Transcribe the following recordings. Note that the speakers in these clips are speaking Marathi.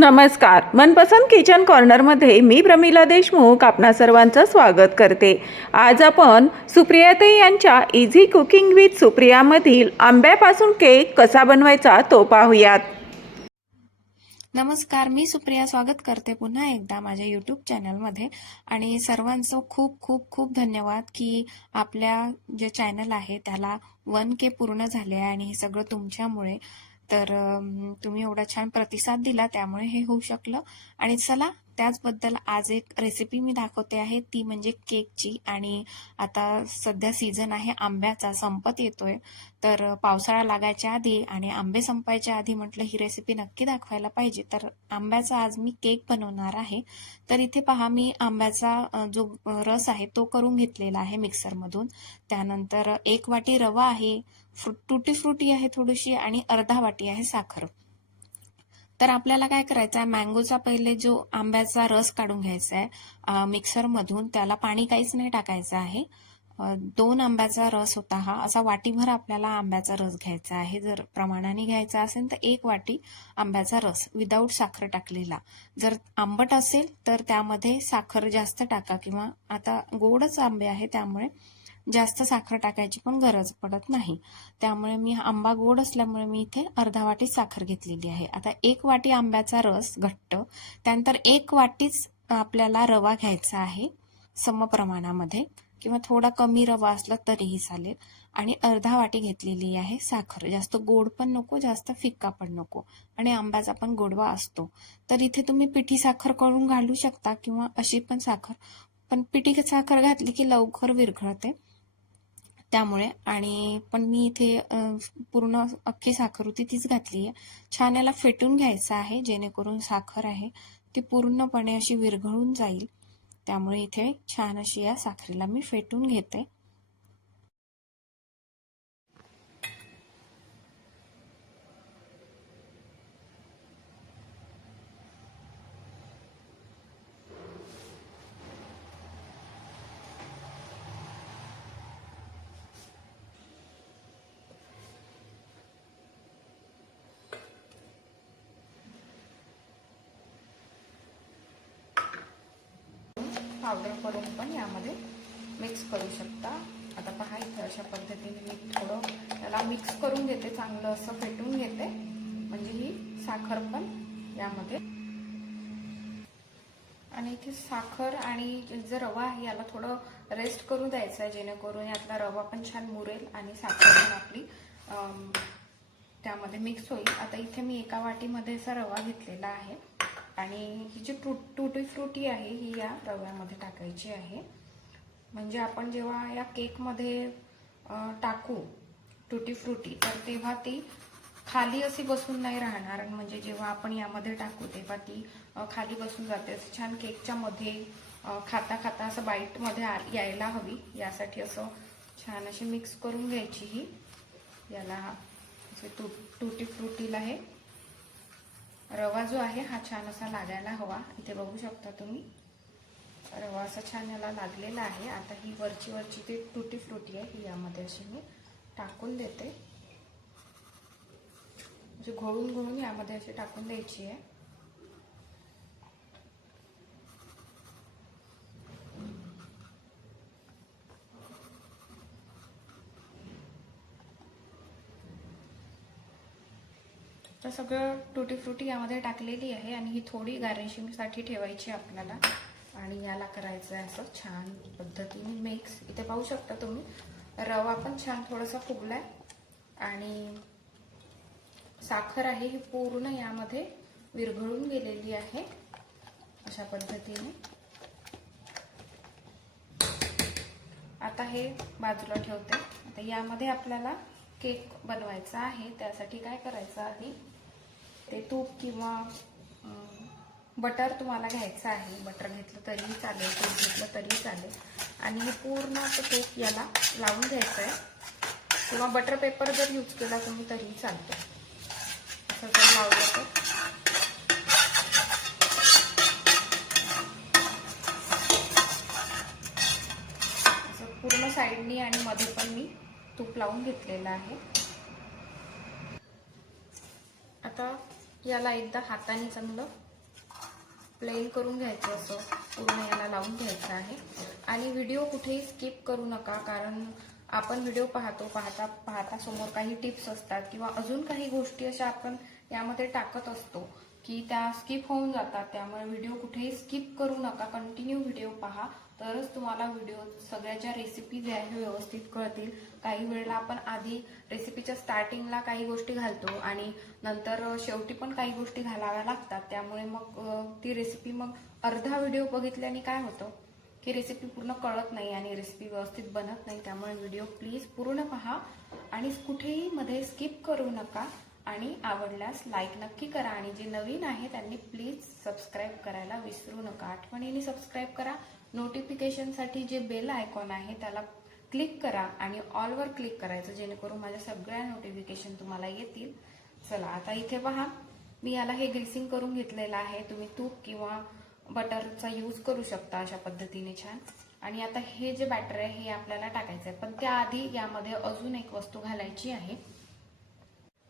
नमस्कार. मनपसंत किचन कॉर्नरमध्ये मी प्रमिला देशमुख आपणा सर्वांचं स्वागत करते. आज आपण सुप्रियाते यांच्या इझी कुकिंग विथ सुप्रियामधील आंब्यापासून केक कसा बनवायचा तो पाहूयात. नमस्कार मी सुप्रिया स्वागत करते पुन्हा एकदा माझ्या यूट्यूब चॅनलमध्ये आणि सर्वांचं खूप खूप खूप धन्यवाद की आपल्या जे चॅनल आहे त्याला वन के पूर्ण झाले आहे आणि हे सगळं तुमच्यामुळे. तर तुम्ही एवढा छान प्रतिसाद दिला त्यामुळे हे होऊ शकलं. आणि चला त्याचबद्दल आज एक रेसिपी मी दाखवते आहे. ती म्हणजे केकची. आणि आता सध्या सीझन आहे आंब्याचा. संपत येतोय. तर पावसाळा लागायच्या आधी आणि आंबे संपायच्या आधी म्हटलं ही रेसिपी नक्की दाखवायला पाहिजे. तर आंब्याचा आज मी केक बनवणार आहे. तर इथे पहा मी आंब्याचा जो रस आहे तो करून घेतलेला आहे मिक्सरमधून त्यानंतर एक वाटी रवा आहे. फ्रु टुटी फ्रुटी आहे थोडीशी आणि अर्धा वाटी आहे साखर. तर आपल्याला काय करायचं आहे? मँगोचा पहिले जो आंब्याचा रस काढून घ्यायचा आहे मिक्सरमधून त्याला पाणी काहीच नाही टाकायचं आहे. दोन आंब्याचा रस होता हा. असा वाटीभर आपल्याला आंब्याचा रस घ्यायचा आहे. जर प्रमाणाने घ्यायचा असेल तर एक वाटी आंब्याचा रस विदाऊट साखर टाकलेला. जर आंबट असेल तर त्यामध्ये साखर जास्त टाका किंवा आता गोडच आंबे आहे त्यामुळे जास्त साखर टाकायची पण गरज पडत नाही. त्यामुळे मी आंबा गोड असल्यामुळे मी इथे अर्धा वाटी साखर घेतलेली आहे. आता एक वाटी आंब्याचा रस घट्ट त्यानंतर एक वाटीच आपल्याला रवा घ्यायचा आहे समप्रमाणामध्ये किंवा थोडा कमी रवा असला तरीही चालेल. आणि अर्धा वाटी घेतलेली आहे साखर. जास्त गोड पण नको जास्त फिक्का पण नको. आणि आंब्याचा पण गोडवा असतो. तर इथे तुम्ही पिठी साखर करून घालू शकता किंवा अशी पण साखर पण पिठी साखर घातली की लवकर विरघळते. त्यामुळे. आणि पण मी इथे पूर्ण अख्खी साखर होती तीच घातली आहे छान याला फेटून घ्यायचं आहे जेणेकरून साखर आहे ती पूर्णपणे अशी विरघळून जाईल. त्यामुळे इथे छान अशी या साखरेला मी फेटून घेते. पावडर करून पण यामध्ये मिक्स करू शकता. आता पहा इथं अशा पद्धतीने मी थोडं त्याला मिक्स करून घेते चांगलं असं फेटून घेते. म्हणजे ही साखर पण यामध्ये. आणि इथे साखर आणि जे रवा आहे याला थोडं रेस्ट करू द्यायचं आहे जेणेकरून यातला रवा पण छान मुरेल आणि साखर पण आपली त्यामध्ये मिक्स होईल. आता इथे मी एका वाटीमध्ये असा रवा घेतलेला आहे. आणि ही जी टू टुटी फ्रुटी आहे ही या रव्यामध्ये टाकायची आहे. म्हणजे आपण जेव्हा या केकमध्ये टाकू टुटी फ्रुटी तर तेव्हा ती खाली अशी बसून नाही राहणार. म्हणजे जेव्हा आपण यामध्ये टाकू तेव्हा ती खाली बसून जाते. असं छान केकच्या मध्ये खाता खाता असं बाईटमध्ये आ- यायला हवी. यासाठी असं छान अशी मिक्स करून घ्यायची ही. याला असे फ्रुटीला हे रवा जो आहे हा छान असा लागायला हवा. इथे बघू शकता तुम्ही. रवा असा छान याला लागलेला आहे. आता ही वरची वरची ती तुटी फ्रुटी आहे ही यामध्ये अशी मी टाकून देते. म्हणजे घोळून घोळून यामध्ये अशी टाकून द्यायची आहे. तर सगळं टुटी फ्रुटी यामध्ये टाकलेली आहे आणि ही थोडी गार्निशिंगसाठी ठेवायची आपल्याला. आणि याला करायचं आहे असं छान पद्धतीने मिक्स इथे पाहू शकता तुम्ही रवा पण छान थोडासा फुगलाय. आणि साखर आहे ही पूर्ण यामध्ये विरघळून गेलेली आहे अशा पद्धतीने. आता हे बाजूला ठेवते. आता यामध्ये आपल्याला केक बनवायचा आहे त्यासाठी काय करायचं आहे? ते तूप किंवा बटर तुम्हाला घ्यायचं आहे. बटर घेतलं तरीही चालेल तूप घेतलं तरीही चालेल. आणि हे पूर्ण असं केक याला लावून घ्यायचं आहे. किंवा बटर पेपर जर यूज केला तुम्ही तरीही चालतो. असं जर लावलं तर. असं पूर्ण साईडनी आणि मध्ये पण मी तूप लावून घेतलेलं आहे. आता याला एकदा हाताने चांगलं प्लेन करून घ्यायचं असं. पूर्ण याला लावून घ्यायचं आहे. आणि व्हिडिओ कुठेही स्किप करू नका कारण आपण व्हिडिओ पाहतो पाहता पाहता समोर काही टिप्स असतात किंवा अजून काही गोष्टी अशा आपण यामध्ये टाकत असतो. की त्या स्किप होऊन जातात. त्यामुळे व्हिडिओ कुठेही स्किप करू नका. कंटिन्यू व्हिडिओ पहा. तरच तुम्हाला व्हिडिओ सगळ्या ज्या रेसिपीज आहे हे व्यवस्थित कळतील. काही वेळेला आपण आधी रेसिपीच्या स्टार्टिंगला काही गोष्टी घालतो आणि नंतर शेवटी पण काही गोष्टी घालाव्या लागतात. त्यामुळे मग ती रेसिपी मग अर्धा व्हिडिओ बघितल्याने काय होतं? की रेसिपी पूर्ण कळत नाही आणि रेसिपी व्यवस्थित बनत नाही. त्यामुळे व्हिडिओ प्लीज पूर्ण पहा आणि कुठेही मध्ये स्किप करू नका. आणि आवडल्यास लाईक नक्की करा आणि जे नवीन आहे त्यांनी प्लीज सबस्क्राईब करायला विसरू नका. आठवणीने सबस्क्राईब करा. नोटिफिकेशनसाठी जे बेल आयकॉन आहे त्याला क्लिक करा आणि ऑलवर क्लिक करायचं जेणेकरून माझ्या सगळ्या नोटिफिकेशन तुम्हाला येतील. चला आता इथे पहा. मी याला हे ग्रीसिंग करून घेतलेलं आहे. तुम्ही तूप किंवा बटरचा यूज करू शकता अशा पद्धतीने छान. आणि आता हे जे बॅटर आहे हे आपल्याला टाकायचं आहे पण त्याआधी यामध्ये अजून एक वस्तू घालायची आहे.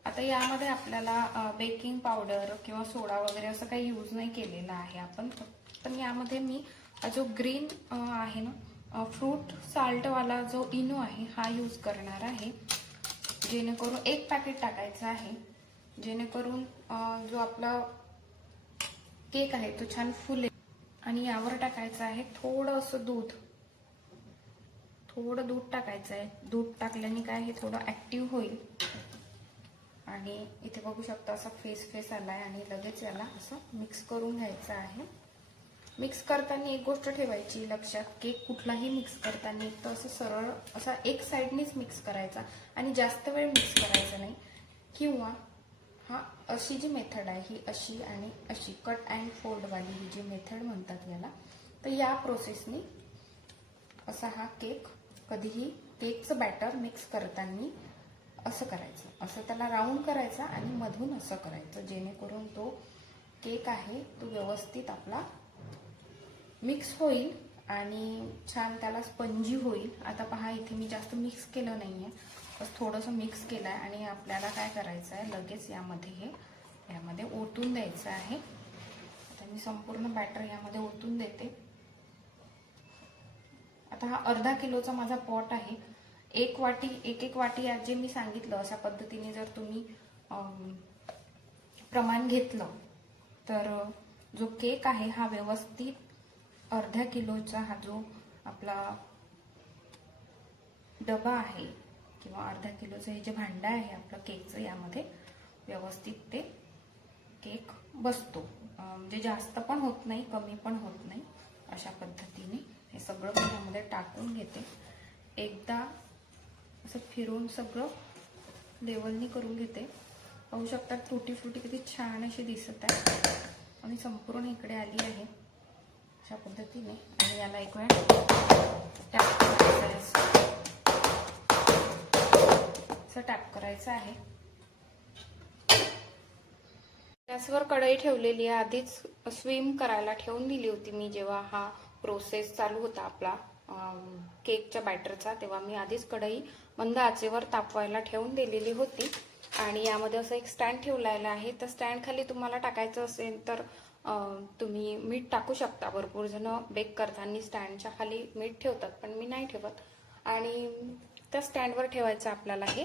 आता यामध्ये आपल्याला बेकिंग पावडर किंवा सोडा वगैरे असं काही यूज नाही केलेला आहे आपण. पण यामध्ये मी जो ग्रीन आहे ना फ्रूट साल्टवाला जो इनो आहे हा यूज करणार आहे. जेणेकरून एक पॅकेट टाकायचं आहे. जेणेकरून जो आपला केक आहे तो छान फुले. आणि यावर टाकायचं आहे थोडं असं दूध. थोडं दूध टाकायचं आहे. दूध टाकल्याने काय हे थोडं ऍक्टिव्ह होईल. आणि इथे बघू शकता असा फेस फेस आलाय आणि लगेच याला असं मिक्स करून घ्यायचं आहे. मिक्स करताना एक गोष्ट ठेवायची लक्षात केक कुठलाही मिक्स करताना एक तर असं सरळ असा एक साईडनेच मिक्स करायचा आणि जास्त वेळ मिक्स करायचा नाही. किंवा हा अशी जी मेथड आहे ही अशी आणि अशी कट अँड फोल्डवाली ही जी मेथड म्हणतात याला तर या प्रोसेसनी असा हा केक कधीही केकचं बॅटर मिक्स करताना असं करायचं. असं त्याला राऊंड करायचा आणि मधून असं करायचं. जेणेकरून तो केक आहे तो व्यवस्थित आपला मिक्स होईल आणि छान त्याला स्पंजी होईल. आता पहा इथे मी जास्त मिक्स केलं नाही आहे बस थोडंसं मिक्स केलं आहे आणि आपल्याला काय करायचं आहे लगेच यामध्ये हे यामध्ये ओतून द्यायचं आहे. आता मी संपूर्ण बॅटर यामध्ये ओतून देते. आता हा अर्धा किलोचा माझा पॉट आहे. एक वाटी एक एक वाटी जे मी सांगितलं अशा पद्धतीने जर तुम्ही प्रमाण घेतलं तर जो केक आहे हा व्यवस्थित अर्ध्या किलोचा हा जो आपला डबा आहे किंवा अर्ध्या किलोचं हे जे भांडं आहे आपलं केकचं यामध्ये व्यवस्थित ते केक बसतो. म्हणजे जास्त पण होत नाही कमी पण होत नाही अशा पद्धतीने हे सगळं मी यामध्ये टाकून घेते. एकदा असं फिरून सगळं लेवलनी करून घेते. पाहू शकतात तुटी फ्रुटी किती छान अशी दिसत आहे. आणि संपूर्ण इकडे आली आहे. अशा पद्धतीने. आणि याला एक वेळ टॅप करायचं. असं. टॅप करायचं आहे. गॅसवर कढई ठेवलेली आहे. आधीच स्विम करायला ठेवून दिली होती मी जेव्हा हा प्रोसेस चालू होता आपला. केकच्या बॅटरचा तेव्हा मी आधीच कढई मंद आचेवर तापवायला ठेवून दिलेली होती. आणि यामध्ये असं एक स्टँड ठेवलेला आहे. तर स्टँड खाली तुम्हाला टाकायचं असेल तर तुम्ही मीठ टाकू शकता. भरपूर जण बेक करताना स्टँडच्या खाली मीठ ठेवतात पण मी नाही ठेवत. आणि त्या स्टँडवर ठेवायचं आपल्याला हे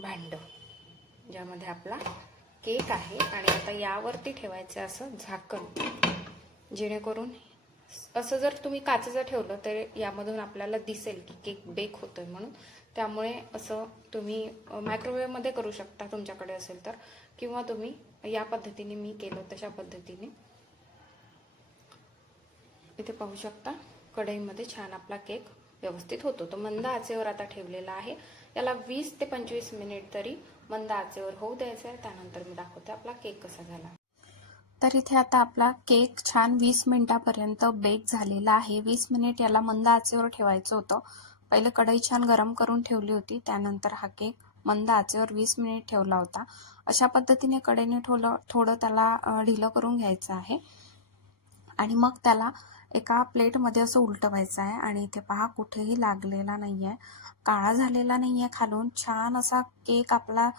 भांड ज्यामध्ये आपला केक आहे. आणि आता यावरती ठेवायचं असं झाकण जेणेकरून असं जर तुम्ही काचेचं ठेवलं तर यामधून आपल्याला दिसेल की केक बेक होतोय म्हणून. त्यामुळे असं तुम्ही मायक्रोवेव्हमध्ये करू शकता तुमच्याकडे असेल तर. किंवा तुम्ही या पद्धतीने मी केलं तशा पद्धतीने. इथे पाहू शकता कढईमध्ये छान आपला केक व्यवस्थित होतो. तो मंद आचेवर आता ठेवलेला आहे. याला वीस ते पंचवीस मिनिट तरी मंद आचेवर होऊ द्यायचं आहे त्यानंतर मी दाखवते आपला केक कसा झाला. तर इथे आता आपला केक छान वीस मिनिटापर्यंत बेक झालेला आहे. वीस मिनिट याला मंद आचेवर ठेवायचं होतं. पहिले कढई छान गरम करून ठेवली होती. त्यानंतर हा केक मंद आचेवर वीस मिनिट ठेवला होता. अशा पद्धतीने कढईने ठोलं थोडं त्याला ढिलं करून घ्यायचं आहे. आणि मग त्याला एका प्लेटमध्ये असं उलटवायचं आहे. आणि इथे पहा कुठेही लागलेला नाहीये. काळा झालेला नाहीये खालून. छान असा केक आपला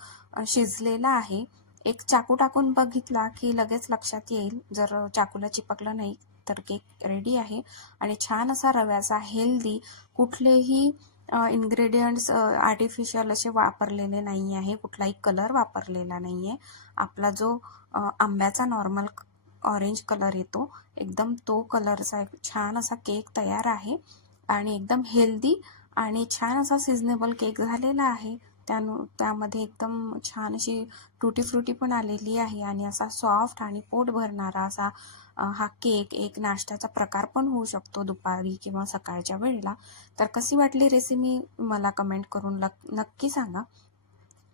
शिजलेला आहे. एक चाकू टाकून बघितला की लगेच लक्षात येईल. जर चाकूला चिपकलं नाही तर केक रेडी आहे. आणि छान असा रव्याचा हेल्दी कुठलेही इन्ग्रेडियंट्स आर्टिफिशियल असे वापरलेले नाही आहे. कुठलाही कलर वापरलेला नाही आहे आपला जो आंब्याचा नॉर्मल ऑरेंज कलर येतो एकदम तो कलरचा एक छान असा केक तयार आहे. आणि एकदम हेल्दी आणि छान असा सिजनेबल केक झालेला आहे. त्यानु त्यामध्ये एकदम छान अशी टुटी फ्रुटी पण आलेली आहे आणि असा सॉफ्ट आणि पोट भरणारा असा हा केक एक नाश्त्याचा प्रकार पण होऊ शकतो दुपारी किंवा सकाळच्या वेळेला. तर कशी वाटली रेसिपी मला कमेंट करून नक्की सांगा.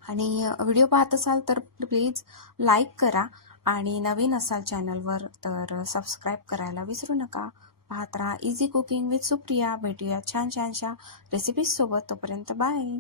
आणि व्हिडिओ पाहत असाल तर प्लीज लाईक करा आणि नवीन असाल चॅनलवर तर सबस्क्राईब करायला विसरू नका. पाहत राहा इझी कुकिंग विथ सुप्रिया भेटूया छान छानशा रेसिपीजसोबत तोपर्यंत बाय